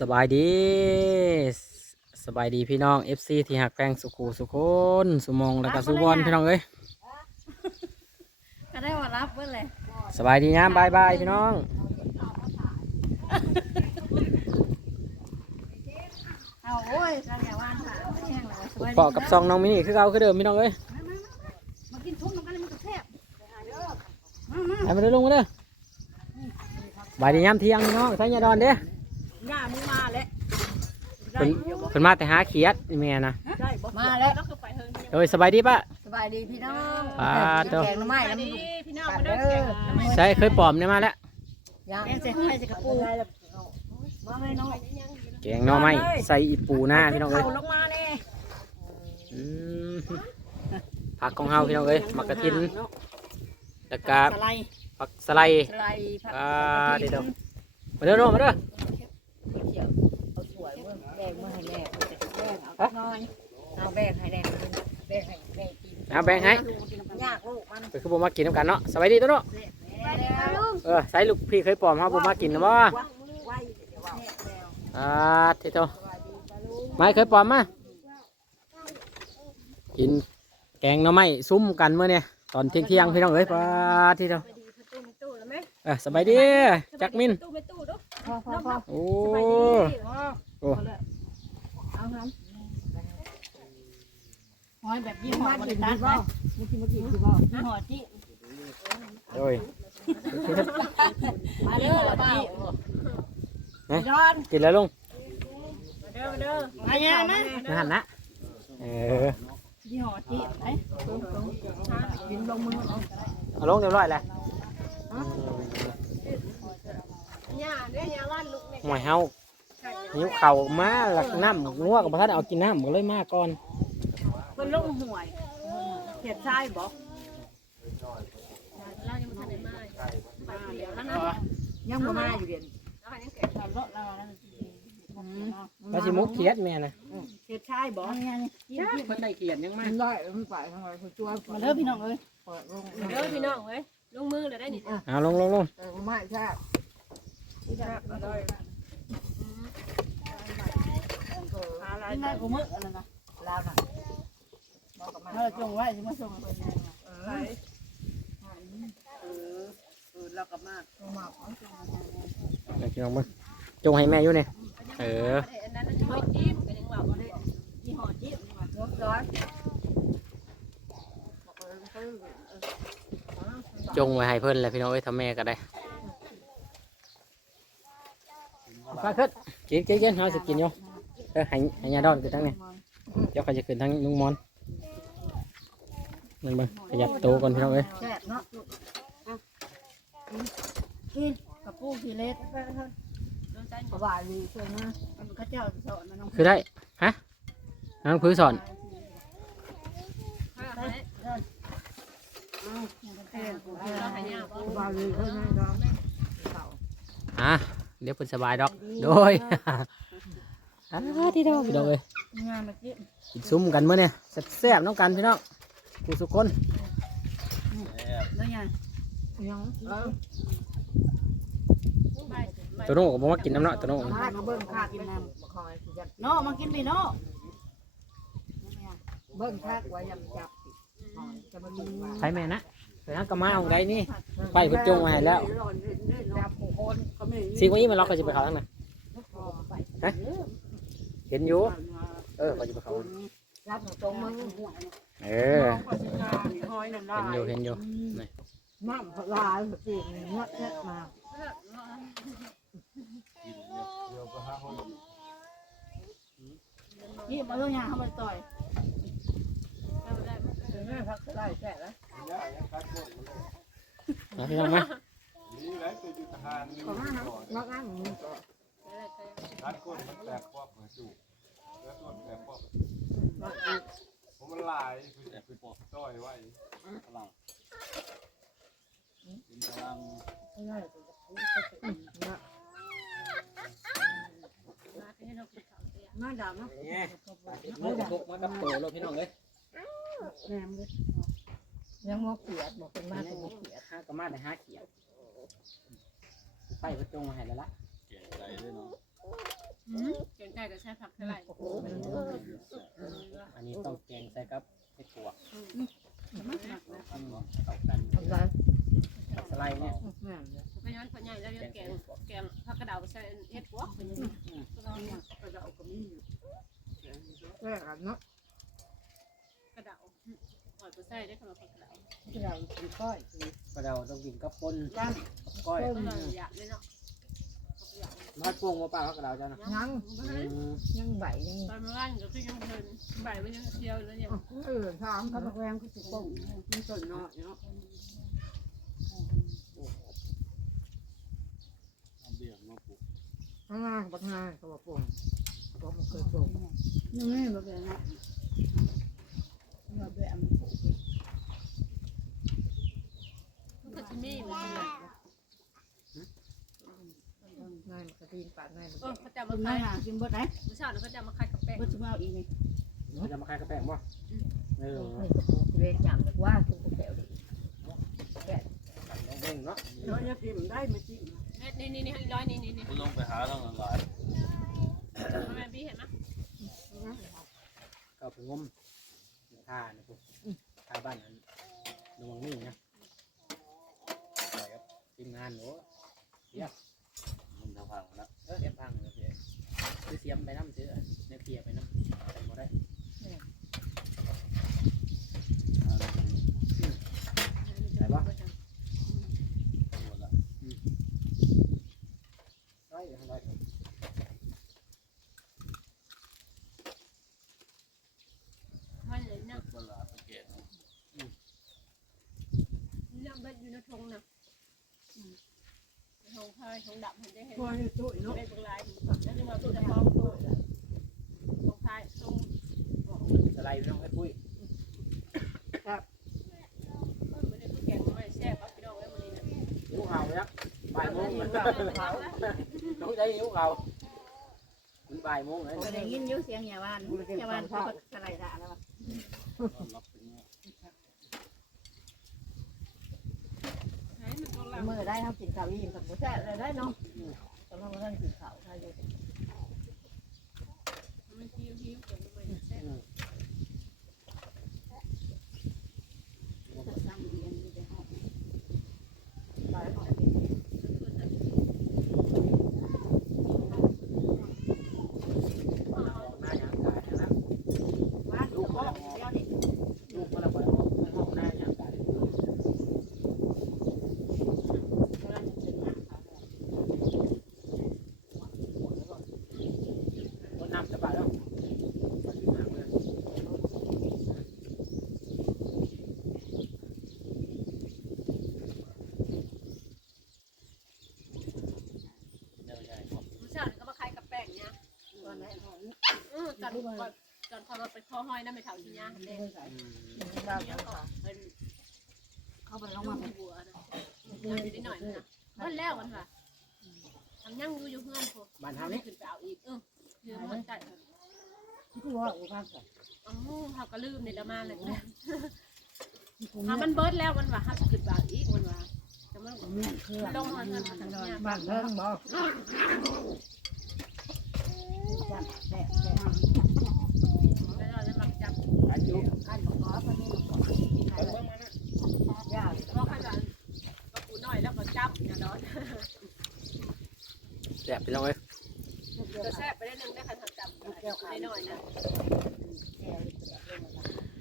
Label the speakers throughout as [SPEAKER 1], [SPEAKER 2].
[SPEAKER 1] สบายดีสบายดีพี่น้อง FC ที่หักแปลงสุขูสุคนสุมงแล้วก็สุบอลพี่น้องเอ้ย
[SPEAKER 2] ก็ได้ว่ารับเพื่อนเลย
[SPEAKER 1] สบายดีนะบายบายพี่น้อง
[SPEAKER 2] เอาโอ้ยกันอย่าว่านถามแห้งเลยสบายดี
[SPEAKER 1] เปาะกับซองน้องมินี่คือเก่าคือเดิมพี่น้องเอ้ย
[SPEAKER 2] มากินทุ่มน้ำกันเลยมันก็แซ่บ
[SPEAKER 1] ไปมาเด้อลุงมาเด้อสบายดียามเที่ยงพี่น้องใส่ยาดอนเด้อ
[SPEAKER 2] หน้ามึงมาแล้ว
[SPEAKER 1] เพิ่นเพิ่นมาแต่หาเขียดนี่แม่นะ
[SPEAKER 2] ได้บ่มาแล้ว
[SPEAKER 1] โดยสบายดีปะ
[SPEAKER 2] สบายดีพี่น้อง
[SPEAKER 1] ปลาโต
[SPEAKER 2] แกงหน่อไม้แล้ว
[SPEAKER 3] พี่น้องมาเด้อแกงหน่อไม้
[SPEAKER 1] ใช่เคยปลอมเนี่ยมาแล้ว
[SPEAKER 2] ยังแกงใส่ไข่ใส่กระปูมาไม่น้อง
[SPEAKER 1] แกงหน่อไม้ใส่อีปูหน้าพี่น้องเอ้ย
[SPEAKER 2] เอาลงมาเนี่ย
[SPEAKER 1] อืมผักของเฮาพี่น้องเอ้ยมักกะทินแล้วก็
[SPEAKER 2] สไลด์
[SPEAKER 1] ผักสไลด์
[SPEAKER 2] สไลด์ผัก
[SPEAKER 1] อ่าเดี๋ยวมาเด้อน้องมาเด้อ
[SPEAKER 2] เขียวเอาสวยเมื่อ แดงเมื่อให้แม่แบ่งเอาน้อยเอาแบ่งให้แดงแบ่งให้แม่กิน
[SPEAKER 1] เอาแบ่งให้
[SPEAKER 2] ยากลูกมัน
[SPEAKER 1] ไปคือบ่มากินน้ำกันเนาะสบายดีตัวเนาะเออใส่ลูกพี่เคยปลอมเฮาบ่มากินนะบ่อ่าทีโตไม่เคยปลอมมากินแกงหน่อไม้ซุ่มกันเมื่อเนี่ยตอนเที่ยงๆพี่น้องเอ้ยปลาทีโต
[SPEAKER 3] ตู้มีตู้แล้วไหม
[SPEAKER 1] เออสบายดีจักมิน
[SPEAKER 3] ตู้มีตู้ดู
[SPEAKER 2] พอพอพอ
[SPEAKER 1] โอ้
[SPEAKER 3] สบายดี
[SPEAKER 1] โอ้
[SPEAKER 2] เอาครับหอยแบบยี่ห้อบริษัทไหมมุกิมุกิคือบ่ยี่ห้อจิ
[SPEAKER 1] โอ้ย
[SPEAKER 2] มาเด้อละบ้า
[SPEAKER 1] เอ๊ะ
[SPEAKER 2] ดอน
[SPEAKER 1] กินแล้วลุง
[SPEAKER 3] มาเด้อมาเด้อ
[SPEAKER 2] มาเนี่ยนะ
[SPEAKER 1] นะหันนะเออ
[SPEAKER 2] ยี่ห้อจิไอ้บินลงมือเอา
[SPEAKER 1] เอาลงเรียบร้อยแล้ว
[SPEAKER 3] ย่าเด้อย่าว่านลูกเนี่ย
[SPEAKER 1] หวยเฮา หิวเข่าวมาหลักน้ำนัวกับพระท่านเอากินน้ำก็เลยมาก่อน
[SPEAKER 2] เป็นลงห่วยเขียดชายบอก
[SPEAKER 3] เรายังไม่ทันได้มามาเดี๋ยวแล้วนะ
[SPEAKER 2] ยังบ่มาอยู่เด่น
[SPEAKER 3] เรายังแกง
[SPEAKER 2] เราเลาะเราแล้ว
[SPEAKER 1] ปลาชิมุกเขียดแม่นะ
[SPEAKER 2] เขียดชายบอก
[SPEAKER 1] เพิ่นได้เขียดยังมา
[SPEAKER 2] มันได้มันไปทางไหนคุณจ้วมาเด้อพี่น้องเอ้ยเปิดลง
[SPEAKER 3] มาเด้อพี่น้องเว้ยลงมือเลยได้นี่
[SPEAKER 1] เอาลงลงลง
[SPEAKER 2] เออไม่ใช่ ที่จะได้อะไรได้กูมึกอะไรนะลาวน่ะบอกกับมาเออจงไว้ที่มาส่งเพิ่นเออเออเออเรากับมาลงมาเอาจงมา
[SPEAKER 1] เดี๋ยวกินลงมาจงให้แม่อยู่เนี่ยเออ
[SPEAKER 3] อันนั้นจะไม่จิ้มกันยังว่าบ่ได้
[SPEAKER 2] ยี่ห้อจิ๊บมาลบร้อย
[SPEAKER 1] จงไว้ให้เพิ่นแหละพี่น้องเอ้ยทำแม่ก็ได้ฟ้าขึ้นกินกินกินเฮาสิกินอยู่ ออให้ให้ยาดอนขึ้นทั้งนี้เดี๋ยวเขาจะขึ้นทั้งลุงมอนนั่นเบิ่งขยับโตวก่อนพี่น้องเอ้ย
[SPEAKER 2] แซ่บเนาะกินกับปูขี้เล็ก
[SPEAKER 3] โดนใจ
[SPEAKER 2] สบายดีเพื่อนนะมันก็เจ้าสอนมันน้อง
[SPEAKER 1] คือได้ฮะน้องพื้นสอน
[SPEAKER 3] ข้าวไหม
[SPEAKER 2] เราหายาสบายดีเพื่อนนะ
[SPEAKER 1] อะเดี๋ยวเพิ่นสบายดอกโดย อ่าที่เดาพี่น้องเอ้ย
[SPEAKER 2] งานเมื่อกี้
[SPEAKER 1] กินซุ้มกันเมื่อเนี่ยแซ่บๆน้องกันพี่น้องกูสุกคน
[SPEAKER 2] แล้วยังยังเออ
[SPEAKER 1] ตัวโน้ก็บอกว่ากินน้ำเนาะตัวโน้
[SPEAKER 2] มาเบิ้งข้ากินน้ำคอยโน่มากินพี่โน่เบิ้งข้าไว้ยำจับจะมากิน
[SPEAKER 1] ใช่แม่นะไปนั่งกระมาเอาไงนี่ไปเพิ่นจงมาให้แล้ว
[SPEAKER 2] จับผู้คนก็ไม่
[SPEAKER 1] ซีกว่านี้มันล็อกก็จะไปเขาทั้งนั้นฮะ เห็นอยู่ เออเขาจะไปเขา
[SPEAKER 2] รับตรงมือ
[SPEAKER 1] เออ
[SPEAKER 2] หอยนั่น
[SPEAKER 1] เห็นอยู่เห็นอยู่
[SPEAKER 2] น้ำลายสิเงาะเงาะมานี่มาเรื่องยาเขามาต่อยพักได้แก่แล้ว
[SPEAKER 1] มาพี่น้องมา
[SPEAKER 4] นี่แหละตัวยุทธหารนี่
[SPEAKER 2] ขอห้านะนักนั่งมึงต่อ
[SPEAKER 4] การก้นมันแตกควบเหมื อนจูแล้วต้นแตกควบผมมันลายคือแตกคือปอกต้อยไว้พลังเป็นพลัง
[SPEAKER 2] น่าดำนะ
[SPEAKER 1] เนี่ยมือทุกมากับโตแล้วพี่น้องเลย
[SPEAKER 2] แหนมเลยยังมอเขียดบอกเป็นมากเป็นมอเขียด
[SPEAKER 1] ห้ากระมาได้ห้าเขียดไปเพิ่นจงมาให้แล้วล่ะ
[SPEAKER 4] เก่งใจด้วยเนาะ
[SPEAKER 3] แกงไก่กับแช่ผักเท่าไหร่
[SPEAKER 1] อันนี้ต้องแกงใส่กับเห็ดปวก
[SPEAKER 2] Ừ.
[SPEAKER 1] อืมเข้ากัน
[SPEAKER 2] ทำไร
[SPEAKER 1] สไลด์เนี่ย
[SPEAKER 2] แม่เนี่ย
[SPEAKER 3] เพราะฉะนั้นคนใหญ่แล้วเรียกแกงแกงผักกระเดาใส่เห็ดหัวเป็นยังไง
[SPEAKER 2] กระเดาก็มีอยู่แก่กันเนาะ
[SPEAKER 3] กระเดาหอยไปใส่ได้ขนมผักกระเดาก
[SPEAKER 2] ระเดากินก้อย
[SPEAKER 1] ก็เราต้องกินกับปน
[SPEAKER 2] ย่าง
[SPEAKER 1] กับก้อย
[SPEAKER 3] ก็เลยอยากเลยเนาะ อยาก
[SPEAKER 1] มาปรุงมาป่าก็เราจ้ะนะ
[SPEAKER 2] ยัง
[SPEAKER 1] อืม
[SPEAKER 2] ยังไหวยัง
[SPEAKER 3] ตอนเมื่อวานก็คือยังเพลินบ่ายมันยังเที่ยวแล้วเนี่ย
[SPEAKER 2] เออถามเขาบอกแรงก็สิป่งมันสนเนาะเนาะ
[SPEAKER 4] เบี่ยงมาปลูก
[SPEAKER 2] ข้างล่างบักงานเขาบอกป่งบอกมันเคยป่งยังไงบักแรงเนาะบักแรงมันป่ง
[SPEAKER 3] มันก็จะมีเหมือนกัน
[SPEAKER 2] นายมันกระตีนปาดนายมัน
[SPEAKER 3] เออเขาจะ
[SPEAKER 5] คุ
[SPEAKER 3] มา
[SPEAKER 5] ณ
[SPEAKER 3] ขาย
[SPEAKER 5] แม่หากินบ่ได้
[SPEAKER 3] เมื่อเช้าเขาจะมาขายกับแป้ง
[SPEAKER 5] บ่สิมาเอาอีกนี่
[SPEAKER 1] เราจะมาขายกระแปงบ่เออ
[SPEAKER 2] นี่ก็ป่งเรียนอย่างแบบว่าคือกูแถวดิ
[SPEAKER 1] ลองเบ่งเนาะ
[SPEAKER 2] น้อยเนี่ยพิมพ์ได้มาจริง
[SPEAKER 3] นี่นี่นี่ร้อยนี่นี่นี่
[SPEAKER 4] ลงไปหาทางหลาย
[SPEAKER 3] แม่พี่เห็นไหม
[SPEAKER 1] ก็ไปงมท่านะพวกท่าบ้านนั้นดวงนี่นะไปครับทีมงานโอ้
[SPEAKER 4] มันทางพังนะ
[SPEAKER 1] เออเสียพังเลยเสีย คือเสียมไปน้ำเสือเนื้อเพียไปน้ำไปหมดได้ร้อยห้าร้อย
[SPEAKER 3] มันเลยนะ
[SPEAKER 4] เวลาสังเกต
[SPEAKER 3] เนี่ยเบ็ดอยู่ในทงนะ ทงดับเห็นได้เห็น
[SPEAKER 2] พอนี่ตุ้ยเนาะ
[SPEAKER 3] ได้ตรงลายแล้วจะมาตัวจะพร้อมตัวทงพายทง
[SPEAKER 1] สไลด์น้องให้ปุ้ย
[SPEAKER 3] ไม่ได้ตัวแกงไม่แซ่บปั๊บพี่น้องแล้วมันนี่นะ
[SPEAKER 1] นิ้วเห่าเนี่ยบ่ายโมง
[SPEAKER 3] นี่
[SPEAKER 1] มัน
[SPEAKER 3] เราไม่เอาละ
[SPEAKER 1] น้องได้นิ้วเห่ามันบ่ายโมงเลย
[SPEAKER 5] ก็ได้ยินยู่เสียงยาวานยาวานเขาก็สไลด่าแล้วว่า
[SPEAKER 4] รับเป็น
[SPEAKER 3] ไหนมันตัวหลัง
[SPEAKER 5] มื้อ ได้เฮากินข้าวอิ่มกับบ่แซ่บเลยได้เนาะตอนนั้นบ่านกินข้าวถ้าอยู่
[SPEAKER 3] มันหิวหิวเกินไปแซ่บ
[SPEAKER 5] สั่งอีกอันนี้ไปห้องไปห้อง
[SPEAKER 1] ออกหน้าหยางกายนะ
[SPEAKER 5] ว่านลูกห้องเดียวนี่
[SPEAKER 1] ลูกมันละไปออกห้องหน้าหยางกาย
[SPEAKER 5] กำลังจะหาข้าว
[SPEAKER 1] รดน้ำสบายแล้วน้ำเลย
[SPEAKER 4] เนื้อใหญ่กว่า
[SPEAKER 3] ผู้ชายก็มาขายกับแป้งเนี่ย
[SPEAKER 5] ตอนนั้นห้อง
[SPEAKER 3] อือตอนก่อนตอนพอเราไปข้อห้อยนั่นไปเถาชิ้นยาเด็ก
[SPEAKER 2] บ้าน
[SPEAKER 3] เนี่ย
[SPEAKER 2] เขา
[SPEAKER 3] ก็เป็น
[SPEAKER 5] เข้าไปล
[SPEAKER 3] ลู
[SPEAKER 5] ง
[SPEAKER 3] ก
[SPEAKER 5] มา
[SPEAKER 3] บัวนะยังอยู่ได้หน่อยนะมันแล้วมันว่ะทำยังอยู่อยู่เพื่อนพวก
[SPEAKER 1] บ้านเฮา
[SPEAKER 3] นี่ขึ้นไปเอาอีกเออเรื่องมันใจ
[SPEAKER 5] ที่กูว่าอุปาสก
[SPEAKER 3] อ๋อเขาก็ลืมในละมาเลย
[SPEAKER 5] ที่กู
[SPEAKER 3] ถ้ามันเบิดแล้วมันว่าเขาจะขึ้นไปเอาอีกมันว่าแต่มัน
[SPEAKER 5] เมียนเครื่อง
[SPEAKER 3] ลงมาเงินทางนี้
[SPEAKER 2] บ้านเพิ่งบอก
[SPEAKER 5] จับแตะแตะ
[SPEAKER 3] แล้วเราจะมาจับ
[SPEAKER 1] อายุ
[SPEAKER 5] อันของเขาคนนี้ของ
[SPEAKER 1] เบิ่งเบิ่งมานะ
[SPEAKER 5] ยาก
[SPEAKER 3] เพราะขนาดก็ปูน้อยแล้วก็จับอย่าดอน
[SPEAKER 1] แสบไปลองเลย
[SPEAKER 3] จะแซ่บไปได้นึงได้คันจับได้หน่อยนะ
[SPEAKER 5] แก่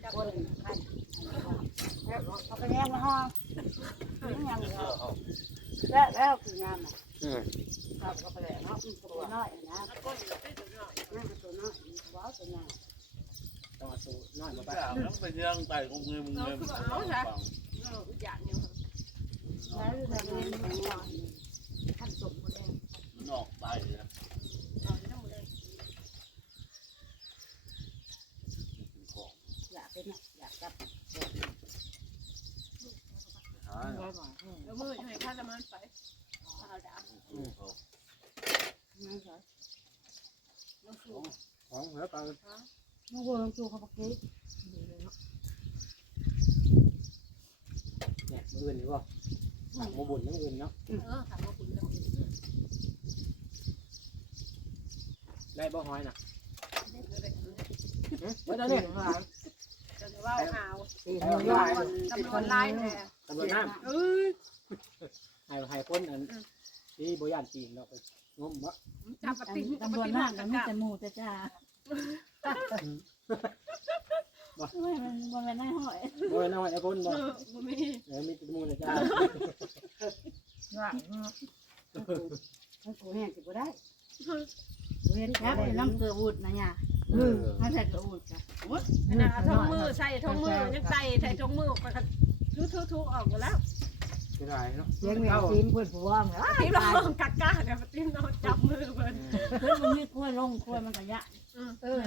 [SPEAKER 3] จับ
[SPEAKER 5] คนคันเขาไปแย่งมาห้องถึงยัง
[SPEAKER 4] เสื้อ
[SPEAKER 5] แล้วแล้วคืองามอะ
[SPEAKER 1] อืม
[SPEAKER 5] เขาก็ไปแล้วเนาะตัวน้อยนะ
[SPEAKER 3] ตัวน้อย
[SPEAKER 5] ต้อ
[SPEAKER 1] งเอาตัวน้อยมา
[SPEAKER 4] แต่
[SPEAKER 1] ป่ะ
[SPEAKER 4] แล้วไปย่างไต่ของเงินมึงเงินฟัง
[SPEAKER 3] เอออย่างเดียว
[SPEAKER 5] แล้วเรื่องนี้มันน้อยขั้นสมบูรณ์
[SPEAKER 4] มันออกไต่เลย
[SPEAKER 3] เราจะต้องเลย
[SPEAKER 4] ของ
[SPEAKER 5] อยากเป็นอยากจับ
[SPEAKER 4] หา
[SPEAKER 5] ได้หน่อย
[SPEAKER 3] แล้วมือยังไงข้าจะมันไปข้าวด
[SPEAKER 4] เขา
[SPEAKER 5] ไม่ใช่ำ
[SPEAKER 3] น้องสูง
[SPEAKER 1] ของเหลือเปล่า
[SPEAKER 5] น้องวัวน้องจูเขาปกติ
[SPEAKER 1] เนี่ยมืออื่นนี่บ่หมักโมบุญมืออื่นเนาะ
[SPEAKER 3] เออถามว่าคุณแล้ว
[SPEAKER 1] ได้บ่หอยน่ะเมื่อตอนนี้
[SPEAKER 3] จนว่าหาว
[SPEAKER 5] ตีนมือ
[SPEAKER 3] ตำรวจไล่แน่
[SPEAKER 1] ตำรวจน้
[SPEAKER 3] เอ้ยำ
[SPEAKER 1] ให้ให้คนอันที่บ่ย่านจีนเนาะไปงมบ่
[SPEAKER 3] จับปฏิ
[SPEAKER 2] ตำรวจมากกันมีแต่หมูแต่จ้า โอ้ยมันบนไปได้หอย
[SPEAKER 1] บ่น้อยไอ้คนบ่
[SPEAKER 3] บ่มี
[SPEAKER 1] เออมีแตะมูเลยจ้าว่าฮะ
[SPEAKER 5] กูแห้งสิบ่ได้
[SPEAKER 2] เว้นครับน้ำเกลืออูดนะเนี่ย
[SPEAKER 1] เออ
[SPEAKER 2] ถ้าใส่เกลืออูดจ้ะ
[SPEAKER 3] นะทงมือใส่ทงมือยังใส่ใส่ทงมือไปกันทุๆๆออกหมดแล้ว
[SPEAKER 1] เป็นไรเนาะ
[SPEAKER 5] เสียงแม่ซีมเพิ่นผัวแม่
[SPEAKER 3] ที่เรากักกาเนี่ยปฏิเราจับมือเพิ่น
[SPEAKER 2] คือมันมีกล้วยลงกล้วยมันก็ยะ
[SPEAKER 3] เออ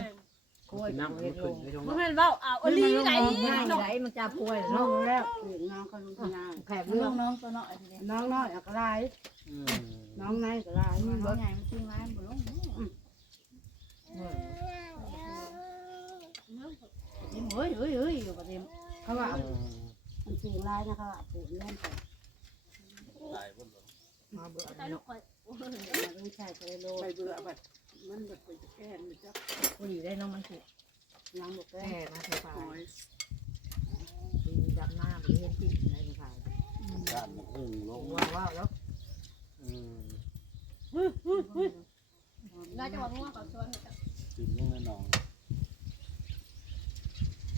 [SPEAKER 5] โอ้ย
[SPEAKER 1] น้ำมันขึ้นไปตรง
[SPEAKER 3] บ่
[SPEAKER 1] นั้น
[SPEAKER 3] แม่นเว้าอะอลีไหน
[SPEAKER 5] ง่าย
[SPEAKER 3] เนาะ
[SPEAKER 5] ไหลมันจับป่วย
[SPEAKER 2] ล
[SPEAKER 5] เนาะ
[SPEAKER 2] งแล้วน้องเขาลงงาน
[SPEAKER 5] แผบ
[SPEAKER 2] เรื่
[SPEAKER 5] เรื่
[SPEAKER 2] อ
[SPEAKER 5] องง
[SPEAKER 2] น้องตัวน้อยทีเดียว
[SPEAKER 5] น้องน้อยก็ลาย
[SPEAKER 1] อืม
[SPEAKER 5] น้องในก็ลาย
[SPEAKER 2] มั
[SPEAKER 5] มันน
[SPEAKER 2] บ่
[SPEAKER 5] บ่
[SPEAKER 2] ใหญ่มันทิ้งร้านบ่ลงเฮ้ยเฮ้ยเฮ้ยอยู่ประเดี๋ยว
[SPEAKER 5] เขาว่า
[SPEAKER 1] อืม
[SPEAKER 5] มันสูงลายนะคะปูเล่นไป
[SPEAKER 4] ตายบนรถ
[SPEAKER 5] มา เบื่อ
[SPEAKER 3] ใส่ลูกไป
[SPEAKER 5] มาต้องใช้ไปโล
[SPEAKER 2] ไปเบื่อบัดมันแบบไปแก้มันจะ
[SPEAKER 5] ผู้ดีได้น้องมันถูกน้องบอกแก่มาใช้ไฟ
[SPEAKER 2] หอย
[SPEAKER 5] ดีดับหน้าไปเฮ็ดที่ในลูกค้า
[SPEAKER 4] ด้านมันหึงลง
[SPEAKER 5] ว่าว่าแล้ว
[SPEAKER 1] อืม
[SPEAKER 3] น่าจะว่างัวเขาชวนกัน
[SPEAKER 4] กินยังไงน้อง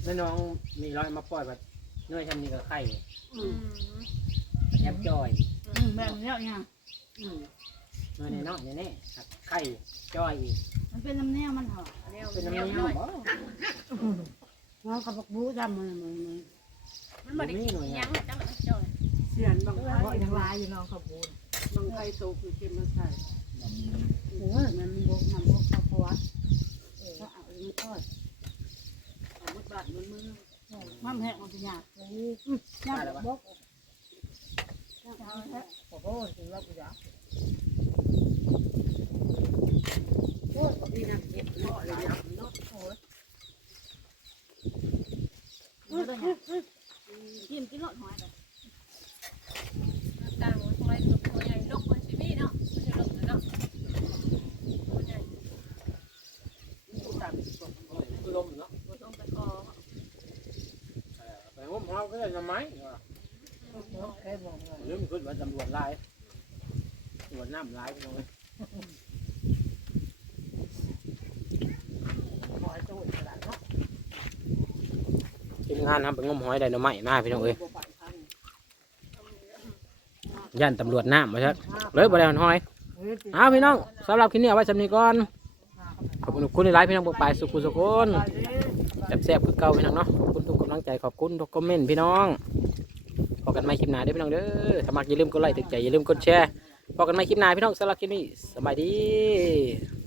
[SPEAKER 1] แล้วน้องมีร้อยมาปล่อยแบบเนื่อทำนี่กับไข่แยบจอย
[SPEAKER 2] แบบนี้เนี่ย
[SPEAKER 5] อืม
[SPEAKER 1] เนื่อยในน้องแน่ๆหักไข่จอยอีก
[SPEAKER 2] มันเป็นน้ำเนี้ยมันเหรอ
[SPEAKER 3] แนว
[SPEAKER 1] เป็น
[SPEAKER 3] แน
[SPEAKER 1] น้ำ
[SPEAKER 3] ว
[SPEAKER 1] เงี้
[SPEAKER 3] น้อย
[SPEAKER 1] ยวบ่
[SPEAKER 5] น้องเขาบอกบู๊ดำมือมือมือ
[SPEAKER 3] มันบ่ได้กินยังจังจ่อย
[SPEAKER 2] เสียนบาง
[SPEAKER 5] เพราะยังลายอยู่น้องเขาบู๊
[SPEAKER 2] บางไข่โตคือเก็บมาใส่
[SPEAKER 5] โอ้ยมันบกมันบกเขาผัวก็เอามันทอด
[SPEAKER 2] เอามดบาดมันมือมันแหกมันจะยาก
[SPEAKER 5] ย่างบกโอ้โหถือว่ากูอยากโอ้ยดีนะเก็บเนาะเลยเนาะโอ้ย
[SPEAKER 2] กินกินรสหอยเลย
[SPEAKER 3] ต่างตัวใหญ่ตัวใหญ่ลก มันสิมีเนาะมันจะลกเนาะตัวใหญ่
[SPEAKER 1] ลมเนาะ
[SPEAKER 3] บ่ต้องไปคอ
[SPEAKER 1] ไปงมเราก็ได้น้ำไม้
[SPEAKER 5] แค่มอง
[SPEAKER 1] ลืมขึ้นว่าตำรวจไล่ตำรวจน้ำไล่ไปเลย
[SPEAKER 5] หอยตู้กระดาษเนาะ
[SPEAKER 1] ทีมงานทำไปงมหอยได้น้ำไม้มาพี่น้องเอ้ยย่านตำรวจน้ำมาใช่เลยบ่ได้หอยเอาพี่น้องสำหรับคลิปนี้เอาไว้สำนีก่อนขอบคุณคุณที่ไลฟ์พี่น้องบอกไปสุขุสุขคนแซ่บๆคือเก่าพี่น้องเนาะขอบคุณทุกกำลังใจขอบคุณทุกคอมเมนต์พี่น้องพบกันใหม่คลิปหน้าเด้อพี่น้องเด้อถ้ามักอย่าลืมกดไลค์ติดใจอย่าลืมกดแชร์ พบกันใหม่คลิปหน้าพี่น้องสำหรับคลิปนี้สบายดี